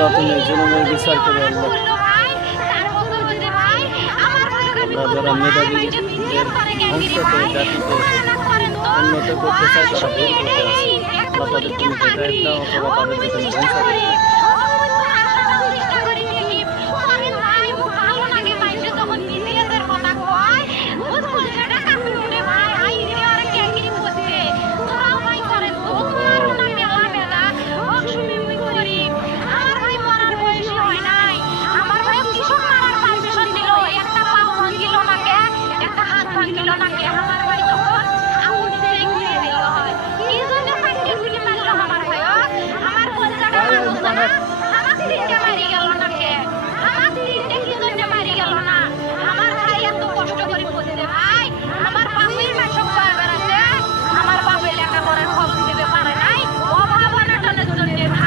আল্লাহ তুমি জুলুমের বিচার করে আল্লাহ। আমরা যারা মেধাবী ধ্বংস করে জাতিকে উন্নত করতে চায় তারা ভুল করতে আছে। আল্লাহ তাদের তুমি হেদায়েত দাও অথবা তাদেরকে তুমি ধ্বংস করে দাও। আমার